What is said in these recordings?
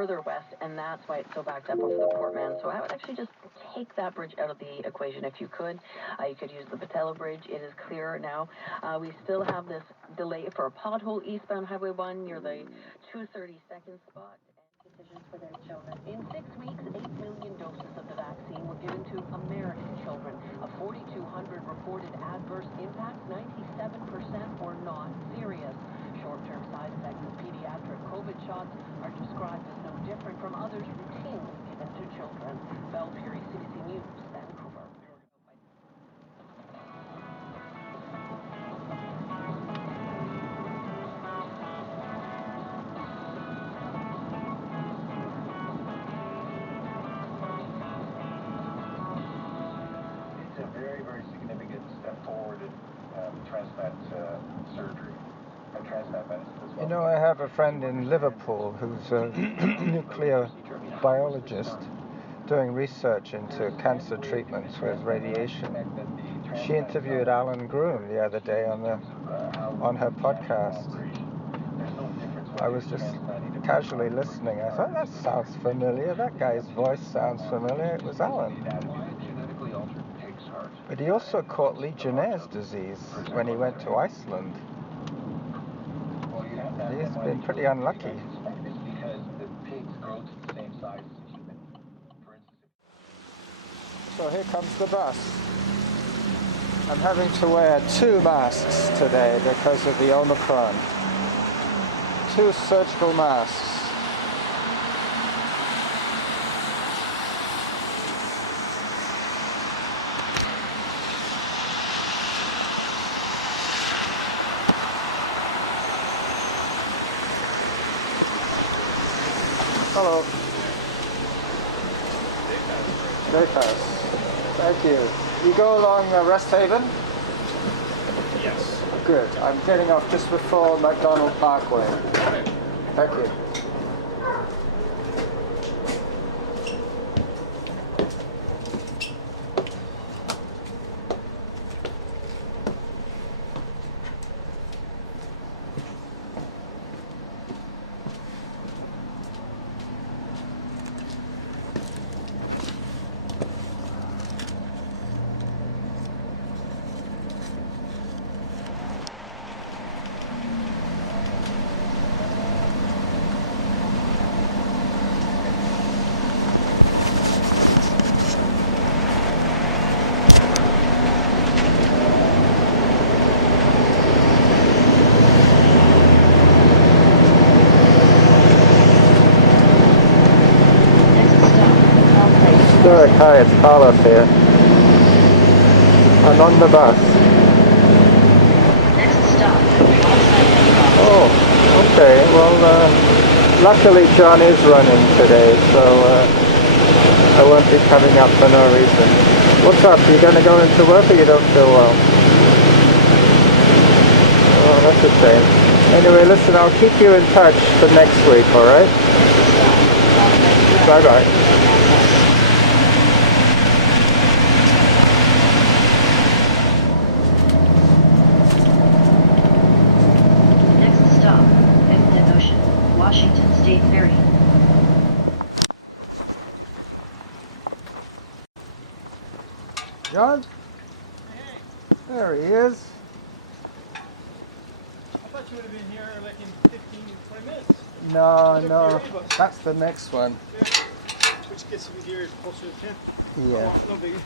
further west, and that's why it's so backed up over the Port Mann. So I would actually just take that bridge out of the equation if you could. You could use the Patello Bridge. It is clear now. We still have this delay for a pothole eastbound Highway 1 near the 232nd spot. Decisions for their children. In 6 weeks, 8 million doses of the vaccine were given to American children. Of 4,200 reported adverse impacts, 97% were not serious. Short-term side effects of pediatric COVID shots are described as no different from others routinely given to children. Bell Fury, CBC News, Vancouver. It's a very, very significant step forward in transplant surgery. You know, I have a friend in Liverpool who's a nuclear biologist doing research into cancer treatments with radiation. She interviewed Alan Groom the other day on her podcast. I was just casually listening. I thought, that sounds familiar. That guy's voice sounds familiar. It was Alan. But he also caught Legionnaire's disease when he went to Iceland. He's been pretty unlucky. So here comes the bus. I'm having to wear 2 masks today because of the Omicron. 2 surgical masks. Hello. Day pass. Thank you. You go along Rest Haven? Yes. Good. I'm getting off just before McDonald Parkway. Thank you. Derick, hi, it's Carlos here. I'm on the bus. Next stop, Oh, okay. Well, luckily John is running today, so I won't be coming up for no reason. What's up? Are you going to go into work or you don't feel well? Oh, that's a shame. Anyway, listen, I'll keep you in touch for next week, alright? Bye-bye. Washington State Ferry. John? There he is. I thought you would have been here like in 15, 20 minutes. No, that's the next one. Which gets me here closer to 10. Yeah. No biggie.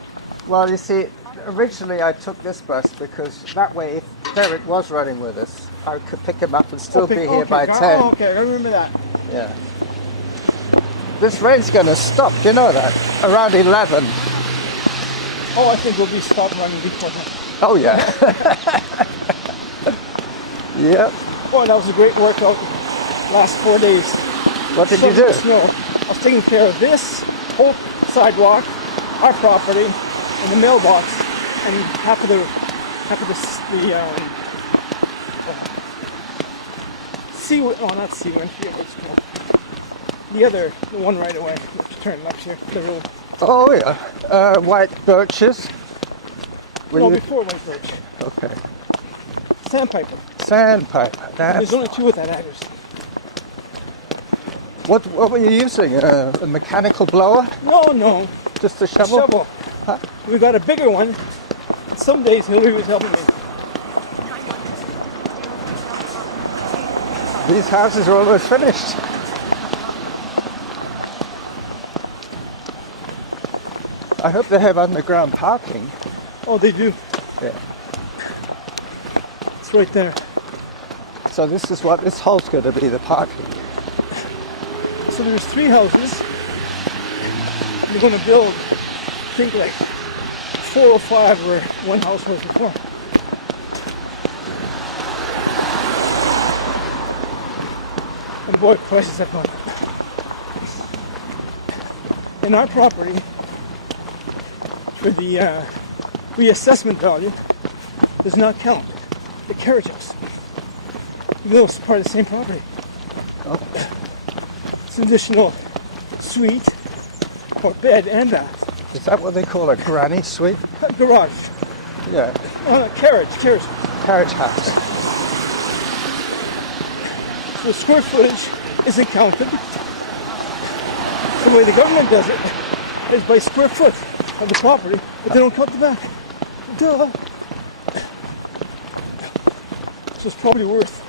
Well, you see, originally I took this bus because that way, if Derick was running with us, I could pick him up and still be here by 10. Oh, okay, I remember that. Yeah. This rain's going to stop, you know that? Around 11. Oh, I think we'll be stopped running before that. Oh, yeah. Yep. Boy, that was a great workout last 4 days. What did you do? Snow. I was taking care of this whole sidewalk, our property, and the mailbox, and half of the sea, oh, not sea windshield, it's called. The one right away. Let's turn left here, the road. Oh, yeah. White birches. Before white birch. Okay. Sandpiper. Sandpiper. There's only 2 with that address. What were you using? A mechanical blower? No. Just a shovel? Shovel. Huh? We got a bigger one. Some days Hillary was helping me. These houses are almost finished. I hope they have underground parking. Oh, they do. Yeah. It's right there. So this is what this hole's going to be, the parking. So there's 3 houses. They're going to build, I think, like 4 or 5 where one house was before. And boy, prices have gone up. In our property, for the reassessment value, does not count the carriage house, even though it's part of the same property. Oh. It's an additional suite or bed and bath. Is that what they call a granny suite? Garage. Yeah. Carriage. Carriage house. So square footage isn't counted. The way the government does it is by square foot of the property, but they don't count the back. Duh. So it's probably worth,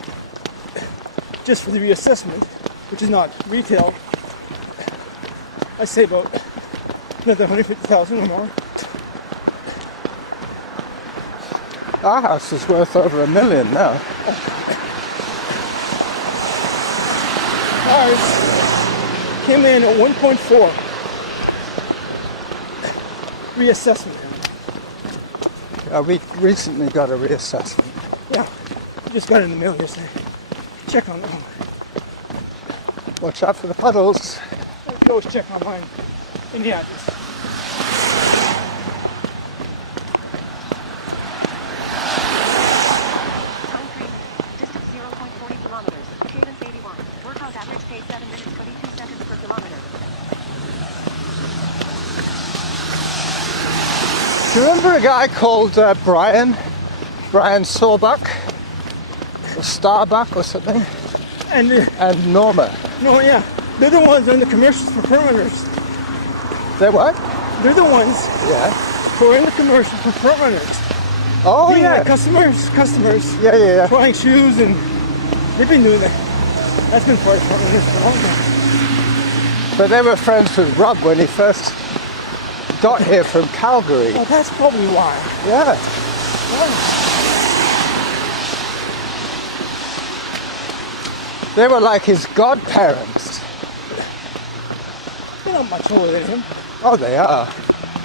just for the reassessment, which is not retail, I say about another 150,000 or more. Our house is worth over $1 million now. Ours came in at 1.4 reassessment. We recently got a reassessment. Yeah, just got it in the mail yesterday. Check on that one. Watch out for the puddles. You can always check online in the address. Distance 0.40 kilometers. Cadence 81. Workout average pace 7 minutes 22 seconds per kilometer. Do you remember a guy called Brian Sawbuck? Or Starbuck or something? And Norma. No, yeah. They're the ones in the commercials for permanenters. They what? They're the ones Yeah. who are in the commercials for permanenters. Oh Being yeah. like customers. Yeah. Trying shoes, and they've been doing that. That's been part of permanenters for a long time. But they were friends with Rob when he first got here from Calgary. Oh, that's probably why. Yeah. They were like his godparents. They're not much older than him. Oh, they are.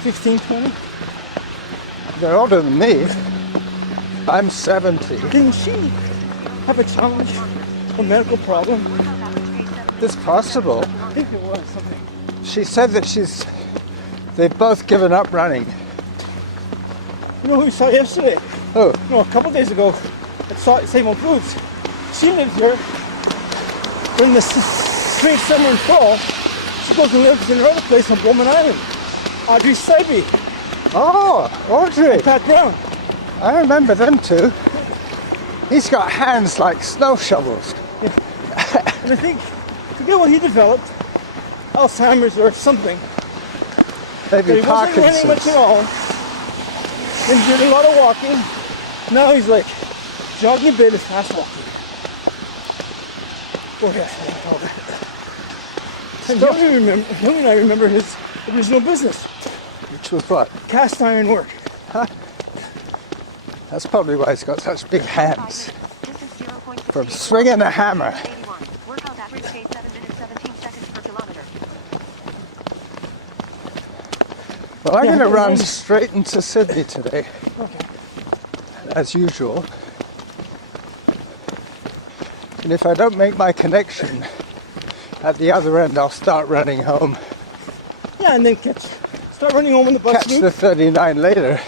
15, 20. They're older than me. I'm 70. Didn't she have a challenge, a medical problem? It's possible. I think it was something. She said that they've both given up running. You know who we saw yesterday? Oh, No, a couple days ago at Same Old Foods. She lives here. But in the spring, summer, and fall, she goes and lives in her other place on Bowman Island. Audrey Sybee, oh, Audrey. Pat Brown. I remember them two. He's got hands like snow shovels. And I think, forget what he developed, Alzheimer's or something. But Maybe he wasn't running much at Parkinson's. all. Then he did a lot of walking. Now he's like jogging a bit and fast walking. Oh yeah, all that. And Hilary and I remember his original business, Which was what? cast iron work. That's probably why he's got such big hands. Distance 0.58 From swinging a hammer. 81. Workout average pace 7 minutes 17 seconds per kilometer. Well, I'm Yeah, going to I run remember. straight into Sydney today, Okay. as usual. And if I don't make my connection at the other end, I'll start running home. Yeah, and then start running home on the bus Catch route. the 39 later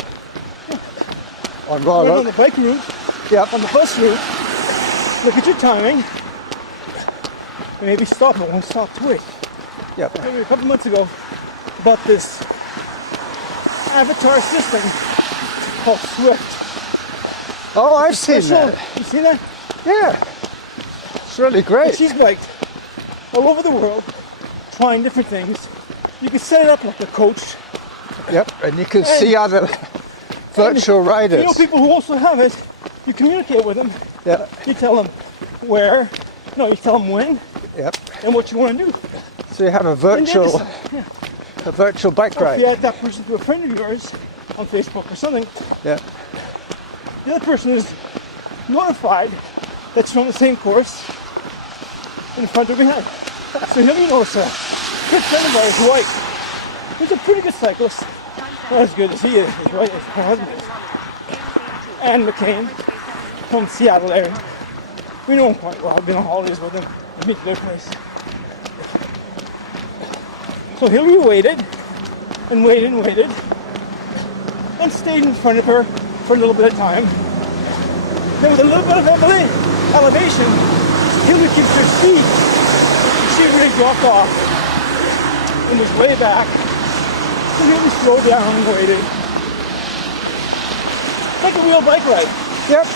on Royal Run on the Oak. bike route, Yep. on the bus route. Look at your timing. And maybe stop at one stop to wait. Yep. Maybe a couple months ago, bought this avatar system called Swift. Oh, I've seen Special- that. You see that? Yeah. It's really And great. she's biked all over the world, trying different things. You can set it up like a coach. Yep, and you can see other virtual riders. You know, people who also have it, you communicate with them. Yeah. You tell them where, no, you tell them when, Yep. and what you want to do. So you have a And they virtual decide, yeah. a virtual bike Or if you ride. add that person to a friend of yours on Facebook or something, Yeah. the other person is notified that you're on the same course in front or behind. So he'll notice a good friend of ours, Dwight, who's a pretty good cyclist. Not as good as he is, his wife, her husband is. And McCain from Seattle area. We know him quite well. I've been on holidays with him. I've been to their place. So Hillary waited and waited and waited and stayed in front of her for a little bit of time. Then with a little bit of elevation, Hillary keeps her speed. She really dropped off and was way back. So Hillary slowed down and waited. Like a real bike ride. Yep.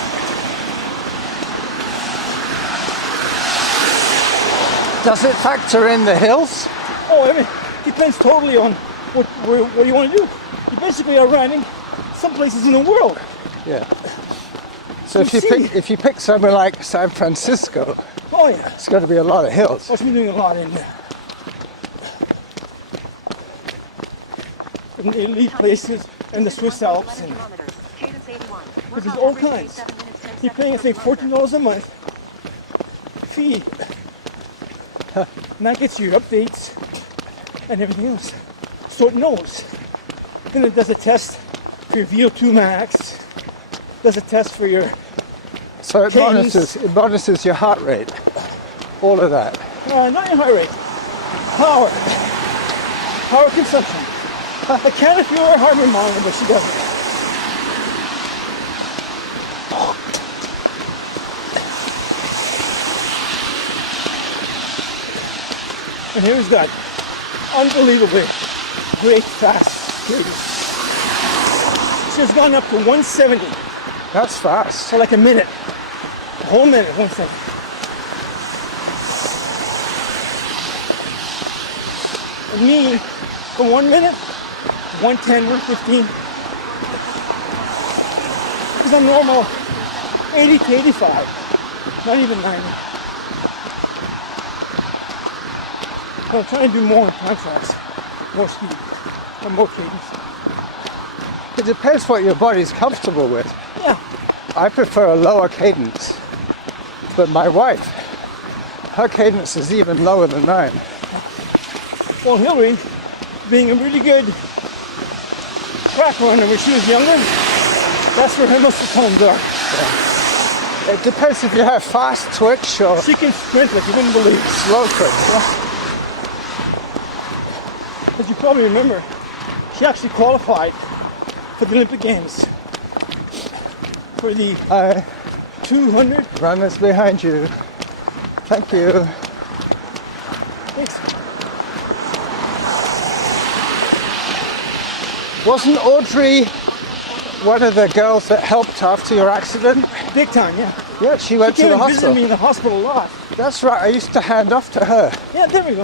Does it factor in the hills? Oh, I mean, depends totally on what you want to do. You basically are riding some places in the world. Yeah. So You if you pick somewhere like San Francisco, Oh yeah. it's got to be a lot of hills. I've been doing a lot in elite places in the Swiss Alps, and there's all kinds. You're paying, I think, $14 a month fee, and that gets you updates and everything else. So it knows. Then it does a test for your VO2 max. Does a test for your So it cadence. monitors your heart rate, all of that. Not your heart rate, power consumption. I can if you're a heart rate monitor, but she doesn't. And here's got unbelievably great fast cadence. She's gone up to 170 That's fast. for like a minute. A whole minute, 170. And me, for 1 minute, 110, 115. Because I'm normal 80 to 85, not even 90. So I'm trying to do more in contrast, more speed, and more cadence. It depends what your body's comfortable with. Yeah, I prefer a lower cadence, but my wife, her cadence is even lower than mine. well, Hillary, being a really good track runner when she was younger, that's where her muscle tones are. It depends if you have fast twitch or She can sprint like you wouldn't believe. slow twitch. As you probably remember, she actually qualified for the Olympic Games for the 200. Runners behind you. Thank you. Thanks. Wasn't Audrey one of the girls that helped after your accident? Big time, yeah. Yeah, she went She to came the and visited me hospital. in the hospital a lot. That's right, I used to hand off to her. Yeah, there we go.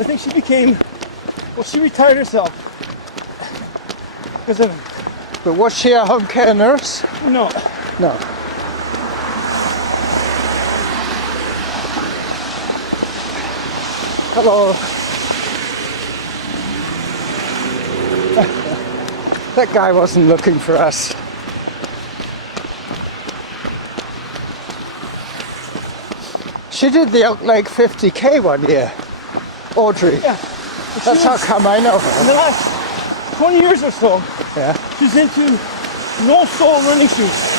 I think she became, well, she retired herself. Because of, But was she a home care nurse? no, No. Hello. That guy wasn't looking for us. She did the Elk Lake 50K one year, Audrey. yeah. That's how come I know In her. the last 20 years or so, Yeah. she's into no-sole running shoes,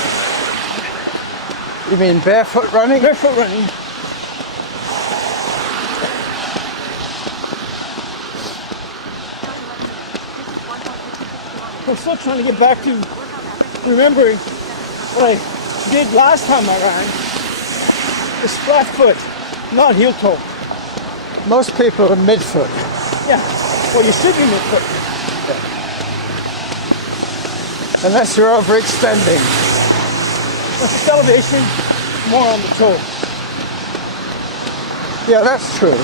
You mean barefoot running? barefoot running. I'm still trying to get back to remembering what I did last time I ran. It's flat foot, not heel toe. Most people are midfoot. Yeah, well, you should be midfoot. Unless you're overextending. That's elevation, more on the toe. Yeah, that's true.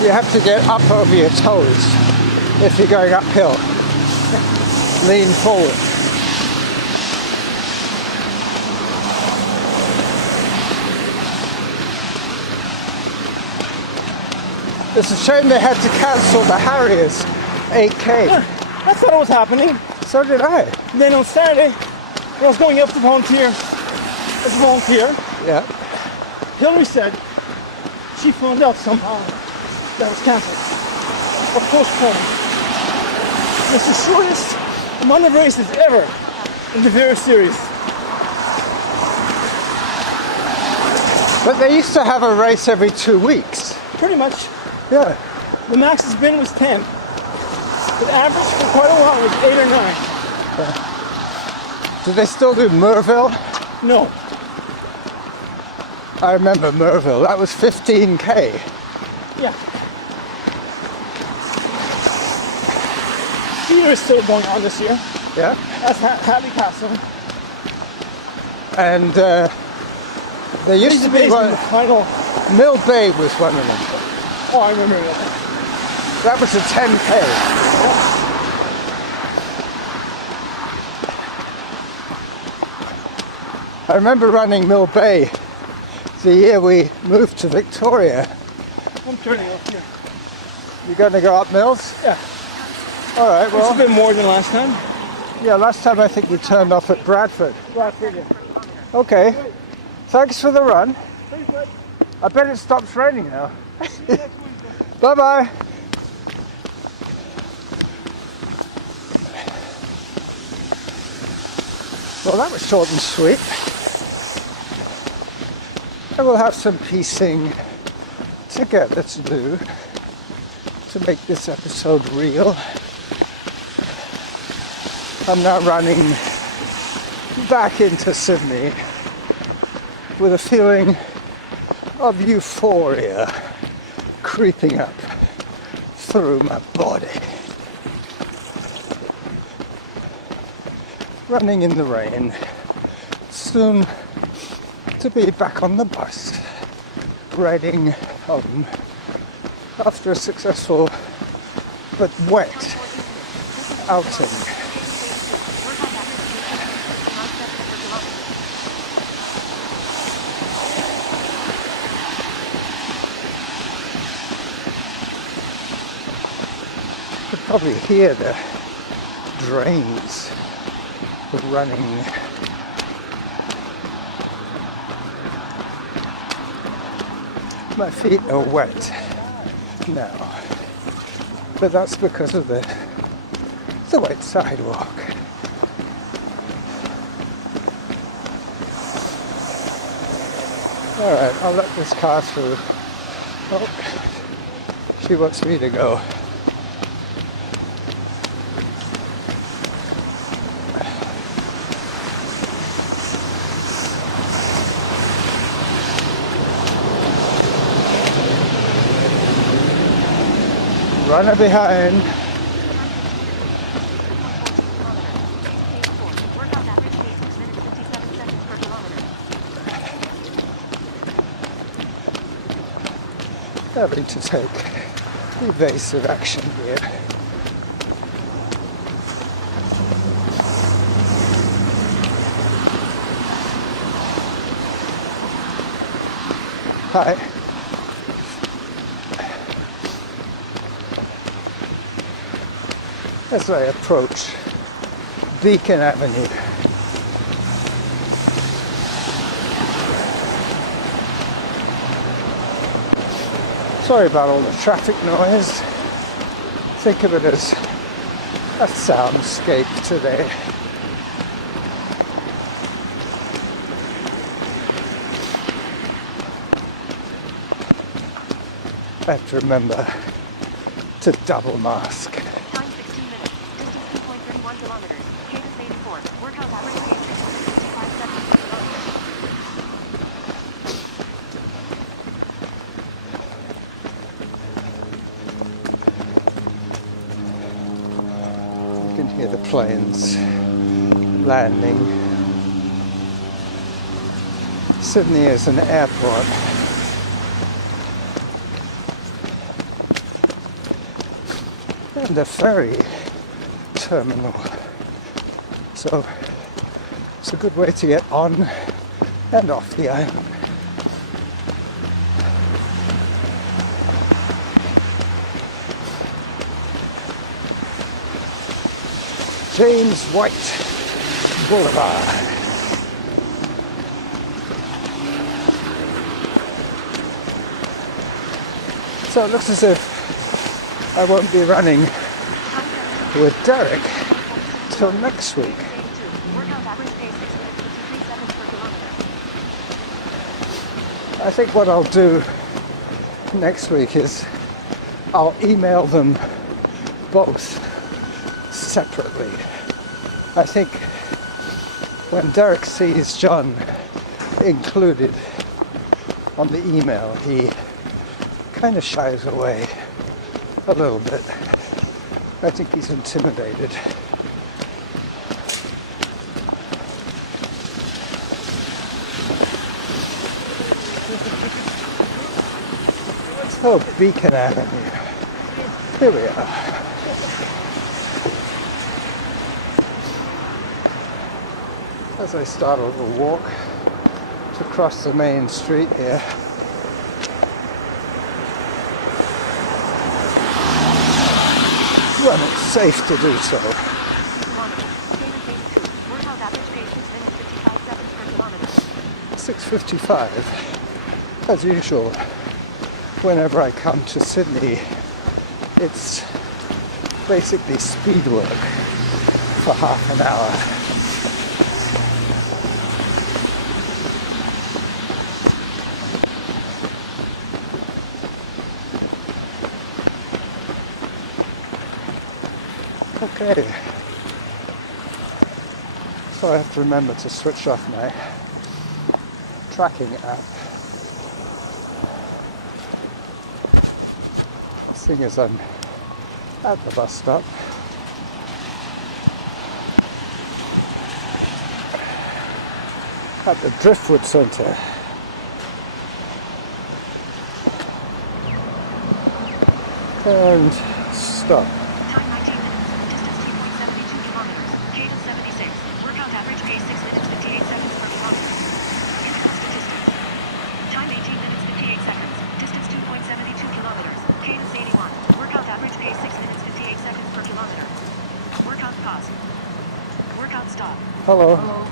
You have to get up over your toes if you're going uphill. Lean forward. It's a shame they had to cancel the Harriers 8K. I thought it was happening. So did I. Then on Saturday, when I was going up to volunteer as a volunteer, Yeah. Hillary said she found out somehow that was canceled or postponed. It's the shortest amount of races ever in the Derick series. But they used to have a race every 2 weeks. Pretty much. Yeah. The max it's been was 10. The average for quite a while was 8 or 9. Do they still do Merville? No. I remember Merville. That was 15K. Yeah. Theater is still going on this year. Yeah. That's Hadley Castle. And there used to be one. The final. Mill Bay was one of them. Oh, I remember that. That was a 10K. I remember running Mill Bay the year we moved to Victoria. I'm turning off here. You going to go up Mills? Yeah. All right, It's a well, bit more than last time. yeah, last time I think you turned off at Bradford. Bradford, yeah. Okay. Thanks for the run. Pretty good. I bet it stops raining now. See you next week. Bye-bye. Well, that was short and sweet. I will have some piecing together to do to make this episode real. I'm now running back into Sydney with a feeling of euphoria creeping up through my body. Running in the rain, soon to be back on the bus, riding home after a successful but wet outing. You could probably hear the drains running. My feet are wet now, but that's because of the wet sidewalk. All right, I'll let this car through. Oh, she wants me to go. Runner behind. Having to take evasive action here. Hi. As I approach Beacon Avenue. Sorry about all the traffic noise. Think of it as a soundscape today. I have to remember to double mask. Time 16 minutes. Distance 2.31 kilometers. Cadence 84. Workout average pace 665 seconds per kilometer. You can hear the planes landing. Sydney is an airport. and a ferry terminal. So it's a good way to get on and off the island. James White Boulevard. So it looks as if I won't be running with Derick till next week. I think what I'll do next week is I'll email them both separately. I think when Derick sees John included on the email, he kind of shies away a little bit. I think he's intimidated. Oh, Beacon Avenue. Here we are. As I start a little walk to cross the main street here. When it's safe to do so. 6:55. As usual, whenever I come to Sydney, it's basically speed work for half an hour. Okay, so I have to remember to switch off my tracking app. Seeing as I'm at the bus stop. At the Driftwood Centre. And stop. Hello. Hello.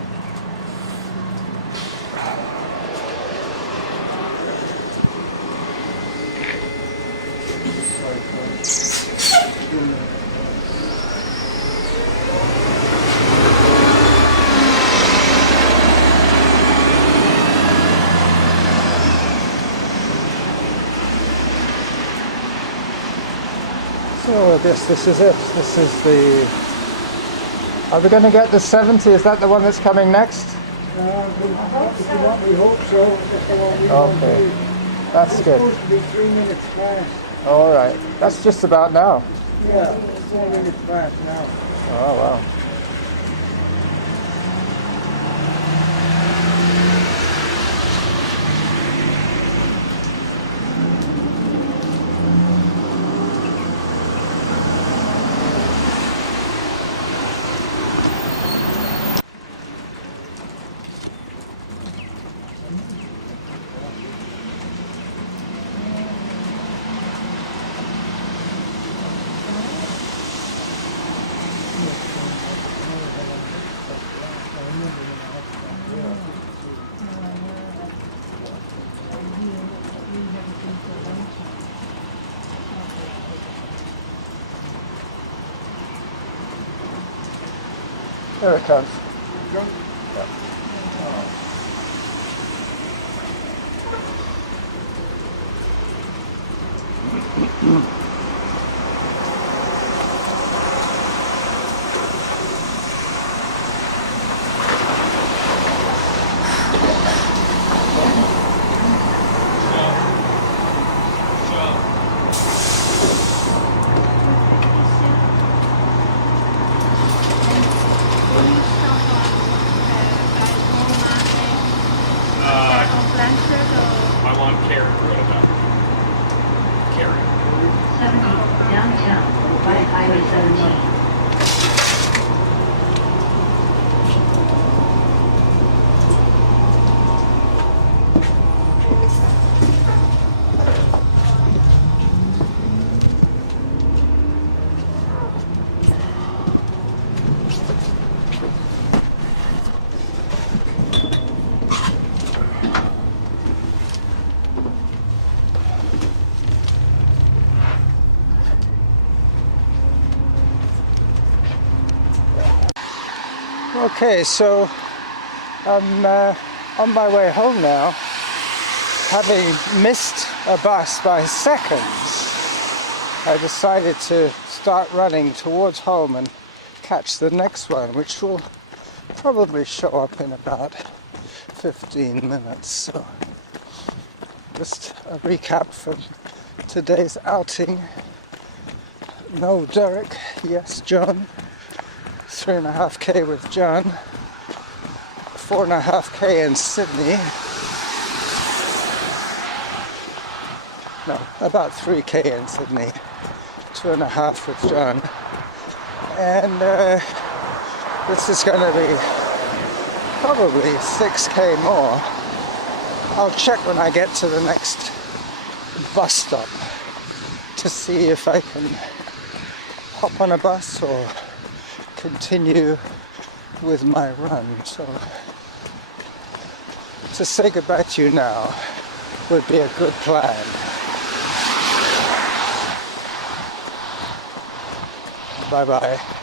So I guess this is it. This is the... Are we going to get the 70? Is that the one that's coming next? We hope so. Okay. That's good. It's supposed to be 3 minutes fast. All right. That's just about now. Yeah, 4 minutes fast now. Oh, wow. There it comes. Yeah. I want carrot road about carrot. 70 downtown. Okay, so I'm on my way home now, having missed a bus by seconds. I decided to start running towards home and catch the next one, which will probably show up in about 15 minutes. So just a recap from today's outing. No Derick, yes John. 3.5k with John, 4.5k in Sydney, no, about 3k in Sydney, 2.5 with John, and this is going to be probably 6k more. I'll check when I get to the next bus stop to see if I can hop on a bus or continue with my run. So to say goodbye to you now would be a good plan. Bye bye.